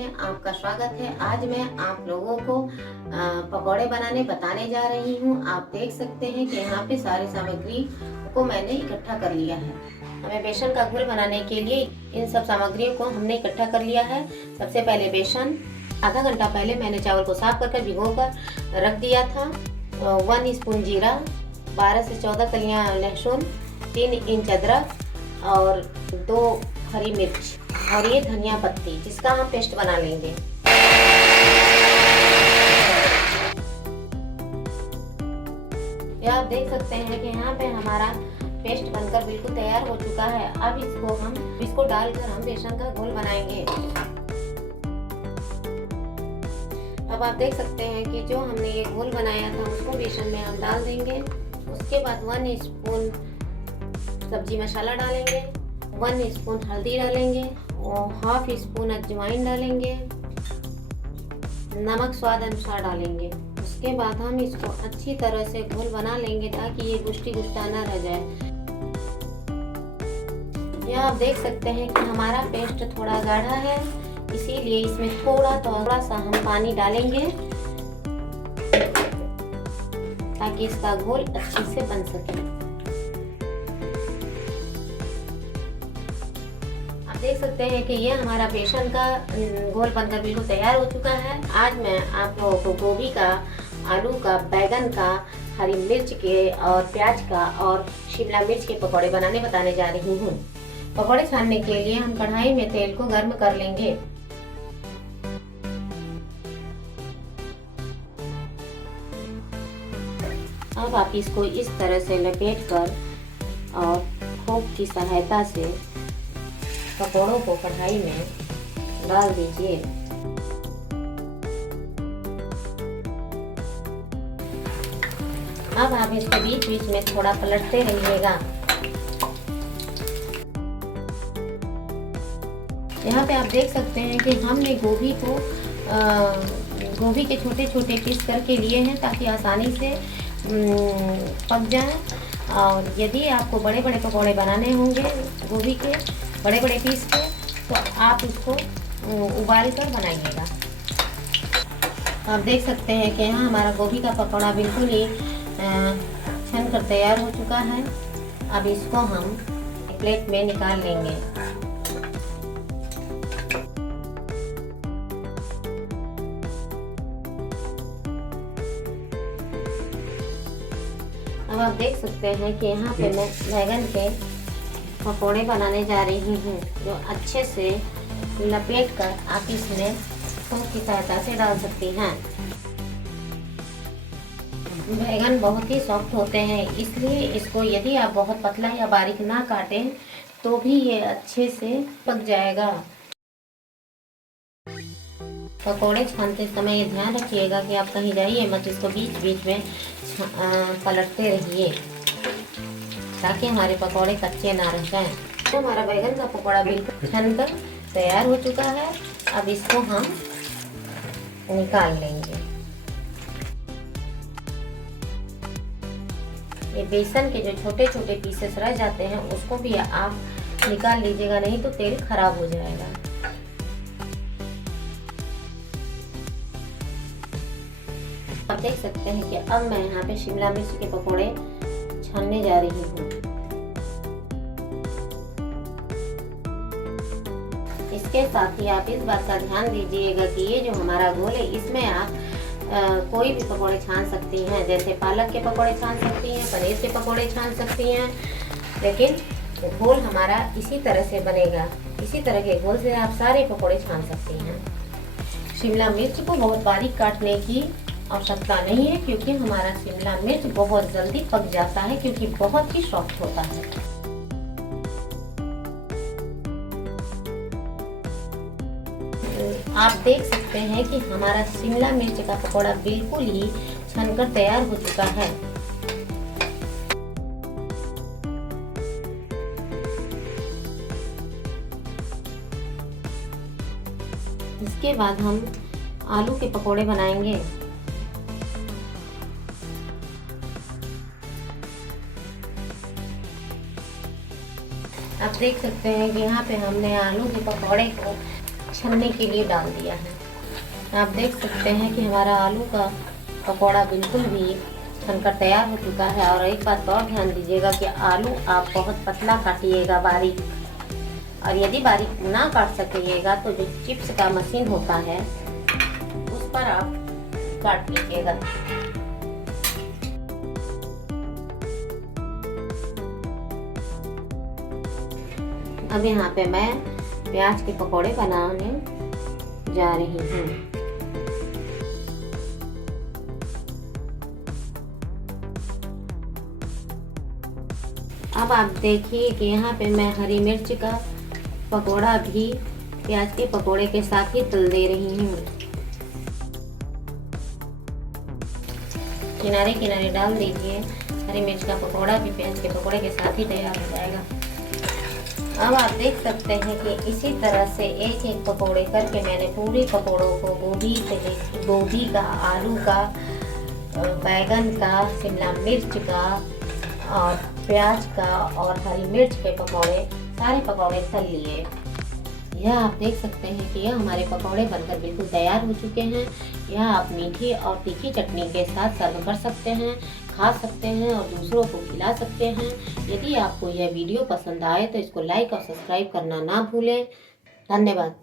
में आपका स्वागत है। आज मैं आप लोगों को पकौड़े बनाने बताने जा रही हूँ। आप देख सकते हैं कि यहाँ पे सारी सामग्री को मैंने इकट्ठा कर लिया है। हमें बेसन का घोल बनाने के लिए इन सब सामग्रियों को हमने इकट्ठा कर लिया है। सबसे पहले बेसन, आधा घंटा पहले मैंने चावल को साफ कर भिगो कर रख दिया था। 1 स्पून जीरा, 12 से 14 कलियां लहसुन, 3 इंच अदरक और 2 हरी मिर्च और ये धनिया पत्ती, जिसका हम पेस्ट बना लेंगे। ये आप देख सकते हैं कि यहाँ पे हमारा पेस्ट बनकर बिल्कुल तैयार हो चुका है। अब इसको डालकर हम बेसन का घोल बनाएंगे। अब आप देख सकते हैं कि जो हमने ये घोल बनाया था उसको बेसन में हम डाल देंगे। उसके बाद 1 स्पून सब्जी मसाला डालेंगे, 1 स्पून हल्दी डालेंगे और हाफ स्पून अजवाइन डालेंगे, नमक स्वाद अनुसार डालेंगे। उसके बाद हम इसको अच्छी तरह से घोल बना लेंगे ताकि ये गुष्टा ना रह जाए। यहाँ आप देख सकते हैं कि हमारा पेस्ट थोड़ा गाढ़ा है, इसीलिए इसमें थोड़ा सा हम पानी डालेंगे ताकि इसका घोल अच्छे से बन सके। देख सकते हैं कि ये हमारा बेसन का घोल बनकर बिल्कुल तैयार हो चुका है। आज मैं आप लोगों को गोभी का, आलू का, बैगन का, हरी मिर्च के और प्याज का और शिमला मिर्च के पकौड़े बनाने बताने जा रही हूँ। पकौड़े छानने के लिए हम कढ़ाई में तेल को गर्म कर लेंगे। अब आप इसको इस तरह से लपेट कर और फोक की सहायता से पकौड़ों को कढ़ाई में डाल दीजिए। अब आप इसको बीच बीच में थोड़ा पलटते रहिएगा। यहाँ पे आप देख सकते हैं कि हमने गोभी के छोटे छोटे पीस करके लिए हैं ताकि आसानी से पक जाए। और यदि आपको बड़े बड़े पकौड़े बनाने होंगे गोभी के बड़े बड़े पीस के, तो आप उसको उबाल कर बनाइएगा। आप देख सकते हैं कि यहाँ हमारा गोभी का पकौड़ा बिल्कुल ही छन कर तैयार हो चुका है। अब इसको हम प्लेट में निकाल लेंगे। अब आप देख सकते हैं कि यहाँ पे मैं बैगन के पकौड़े बनाने जा रही हूँ, जो अच्छे से लपेट कर आप इसमें फोक की सहायता से डाल सकती हैं। बैगन बहुत ही सॉफ्ट होते हैं, इसलिए इसको यदि आप बहुत पतला या बारीक ना काटें तो भी ये अच्छे से पक जाएगा। पकौड़े छानते समय ये ध्यान रखिएगा कि आप कहीं जाइए मत, इसको बीच बीच में पलटते रहिए ताकि हमारे पकौड़े कच्चे ना रह जाएं। तो हमारा बैगन का पकौड़ा बिल्कुल छनकर तैयार हो चुका है। अब इसको हम निकाल लेंगे। ये बेसन के जो छोटे छोटे पीसेस रह जाते हैं उसको भी आप निकाल लीजिएगा, नहीं तो तेल खराब हो जाएगा। आप देख सकते हैं कि अब मैं यहाँ पे शिमला मिर्च के पकौड़े छानने जा रही हूँ। इसके साथ ही आप इस बात का ध्यान दीजिएगा कि ये जो हमारा घोल है इसमें आप कोई भी पकौड़े छान सकती हैं, जैसे पालक के पकौड़े छान सकती हैं, पनीर के पकौड़े छान सकती हैं, लेकिन घोल हमारा इसी तरह से बनेगा। इसी तरह के घोल से आप सारे पकौड़े छान सकती हैं। शिमला मिर्च को बहुत बारीक काटने की आवश्यकता नहीं है, क्योंकि हमारा शिमला मिर्च बहुत जल्दी पक जाता है, क्योंकि बहुत ही सॉफ्ट होता है। आप देख सकते हैं कि हमारा शिमला मिर्च का पकौड़ा बिल्कुल ही छनकर तैयार हो चुका है। इसके बाद हम आलू के पकौड़े बनाएंगे। आप देख सकते हैं कि यहाँ पे हमने आलू के पकौड़े को छनने के लिए डाल दिया है। आप देख सकते हैं कि हमारा आलू का पकौड़ा बिल्कुल भी छनकर तैयार हो चुका है। और एक बात और ध्यान दीजिएगा कि आलू आप बहुत पतला काटिएगा, बारीक। और यदि बारीक ना काट सकिएगा तो जो चिप्स का मशीन होता है उस पर आप काट लीजिएगा। अब यहाँ पे मैं प्याज के पकौड़े बनाने जा रही हूँ। अब आप देखिए कि यहाँ पे मैं हरी मिर्च का पकोड़ा भी प्याज के पकोड़े के साथ ही तल दे रही हूँ। किनारे किनारे डाल दीजिए। हरी मिर्च का पकोड़ा भी प्याज के पकोड़े के साथ ही तैयार हो जाएगा। अब आप देख सकते हैं कि इसी तरह से एक एक पकोड़े करके मैंने पूरे पकोड़ों को गोभी का, आलू का, बैगन का, शिमला मिर्च का और प्याज का और हरी मिर्च के पकोड़े, सारे पकोड़े तल लिए। यह आप देख सकते हैं कि यह हमारे पकोड़े बनकर बिल्कुल तैयार हो चुके हैं। यह आप मीठी और तीखी चटनी के साथ सर्व कर सकते हैं, खा सकते हैं और दूसरों को खिला सकते हैं। यदि आपको यह वीडियो पसंद आए तो इसको लाइक और सब्सक्राइब करना ना भूलें। धन्यवाद।